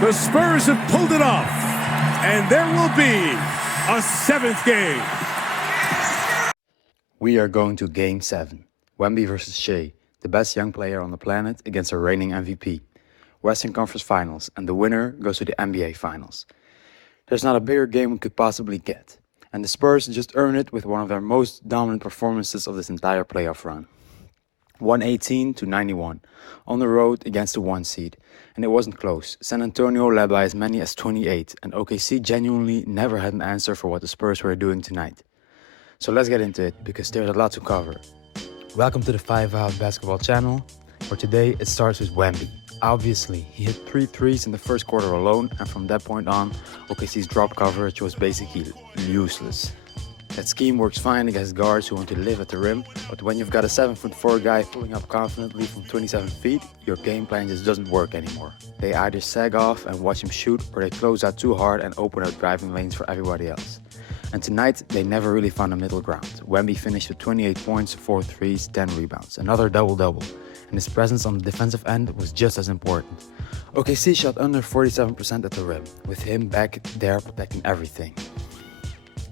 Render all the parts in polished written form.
The Spurs have pulled it off, and there will be a seventh game. We are going to Game 7. Wemby versus Shea, the best young player on the planet against a reigning MVP. Western Conference Finals, and the winner goes to the NBA Finals. There's not a bigger game we could possibly get. And the Spurs just earned it with one of their most dominant performances of this entire playoff run. 118-91, on the road against the 1 seed. And it wasn't close. San Antonio led by as many as 28, and OKC genuinely never had an answer for what the Spurs were doing tonight. So let's get into it, because there's a lot to cover. Welcome to the 5 Out Basketball channel. For today, it starts with Wemby. Obviously, he hit 3 threes in the first quarter alone, and from that point on, OKC's drop coverage was basically useless. That scheme works fine against guards who want to live at the rim, but when you've got a 7'4" guy pulling up confidently from 27 feet, your game plan just doesn't work anymore. They either sag off and watch him shoot, or they close out too hard and open up driving lanes for everybody else. And tonight, they never really found a middle ground. Wemby finished with 28 points, 4 threes, 10 rebounds, another double-double. And his presence on the defensive end was just as important. OKC shot under 47% at the rim, with him back there protecting everything.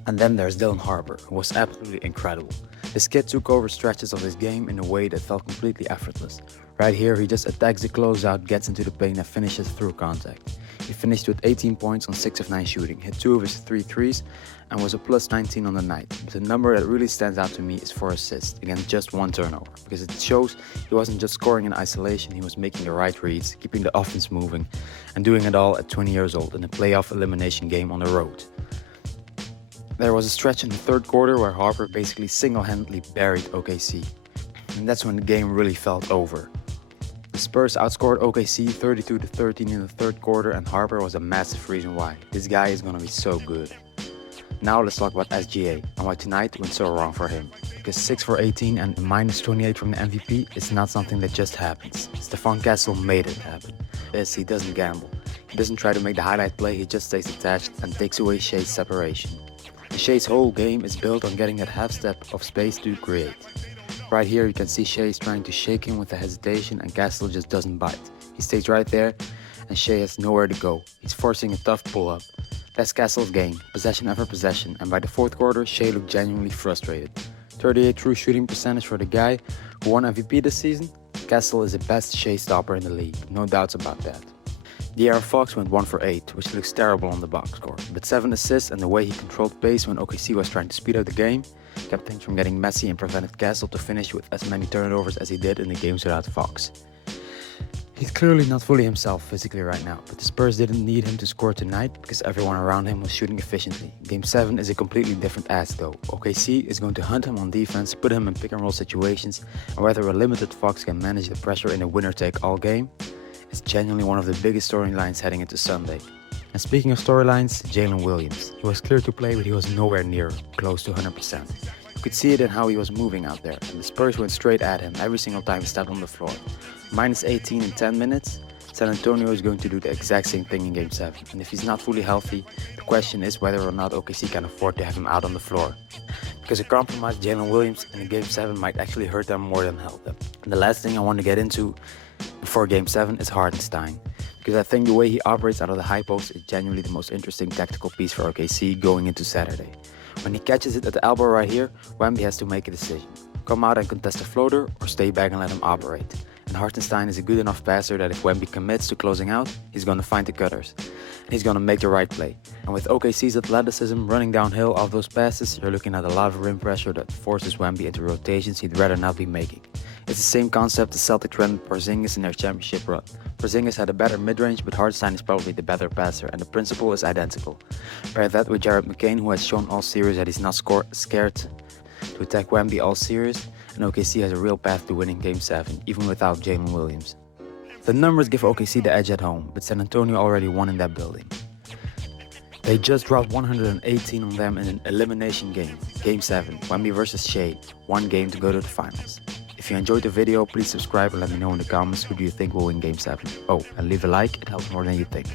And then there's Dylan Harper, who was absolutely incredible. This kid took over stretches of his game in a way that felt completely effortless. Right here, he just attacks the closeout, gets into the paint and finishes through contact. He finished with 18 points on 6 of 9 shooting, hit 2 of his 3 threes, and was a plus 19 on the night. But the number that really stands out to me is 4 assists, against just 1 turnover, because it shows he wasn't just scoring in isolation, he was making the right reads, keeping the offense moving, and doing it all at 20 years old in a playoff elimination game on the road. There was a stretch in the third quarter where Harper basically single-handedly buried OKC, and that's when the game really felt over. The Spurs outscored OKC 32-13 in the third quarter, and Harper was a massive reason why. This guy is gonna be so good. Now let's talk about SGA and why tonight went so wrong for him. Because 6 for 18 and minus 28 from the MVP is not something that just happens. Stephon Castle made it happen. He doesn't gamble. He doesn't try to make the highlight play, he just stays attached and takes away Shea's separation. And Shea's whole game is built on getting that half step of space to create. Right here you can see Shea is trying to shake him with a hesitation, and Castle just doesn't bite. He stays right there and Shea has nowhere to go. He's forcing a tough pull-up. That's Castle's game, possession after possession, and by the fourth quarter Shea looked genuinely frustrated. 38 true shooting percentage for the guy who won MVP this season. Castle is the best Shea stopper in the league, no doubts about that. De'Aaron Fox went 1 for 8, which looks terrible on the box score, but 7 assists and the way he controlled pace when OKC was trying to speed up the game kept things from getting messy and prevented Castle to finish with as many turnovers as he did in the games without Fox. He's clearly not fully himself physically right now, but the Spurs didn't need him to score tonight because everyone around him was shooting efficiently. Game 7 is a completely different ask though. OKC is going to hunt him on defense, put him in pick and roll situations, and whether a limited Fox can manage the pressure in a winner-take-all game is genuinely one of the biggest storylines heading into Sunday. And speaking of storylines, Jalen Williams. He was clear to play, but he was nowhere near close to 100%. You could see it in how he was moving out there, and the Spurs went straight at him every single time he stepped on the floor. Minus 18 in 10 minutes, San Antonio is going to do the exact same thing in Game 7. And if he's not fully healthy, the question is whether or not OKC can afford to have him out on the floor. Because a compromised Jalen Williams in Game 7 might actually hurt them more than help them. And the last thing I want to get into before Game 7 is Hartenstein. Because I think the way he operates out of the high post is genuinely the most interesting tactical piece for OKC going into Saturday. When he catches it at the elbow right here, Wemby has to make a decision. Come out and contest a floater, or stay back and let him operate. And Hartenstein is a good enough passer that if Wemby commits to closing out, he's going to find the cutters. And he's going to make the right play. And with OKC's athleticism running downhill off those passes, you're looking at a lot of rim pressure that forces Wemby into rotations he'd rather not be making. It's the same concept the Celtics ran with Porzingis in their championship run. Porzingis had a better mid-range, but Hartenstein is probably the better passer, and the principle is identical. Pair that with Jared McCain, who has shown all series that he's not scared to attack Wemby all series, and OKC has a real path to winning Game 7, even without Jalen Williams. The numbers give OKC the edge at home, but San Antonio already won in that building. They just dropped 118 on them in an elimination game, Game 7, Wemby versus Shea, 1 game to go to the finals. If you enjoyed the video, please subscribe and let me know in the comments who do you think will win Game 7. Oh, and leave a like, it helps more than you think.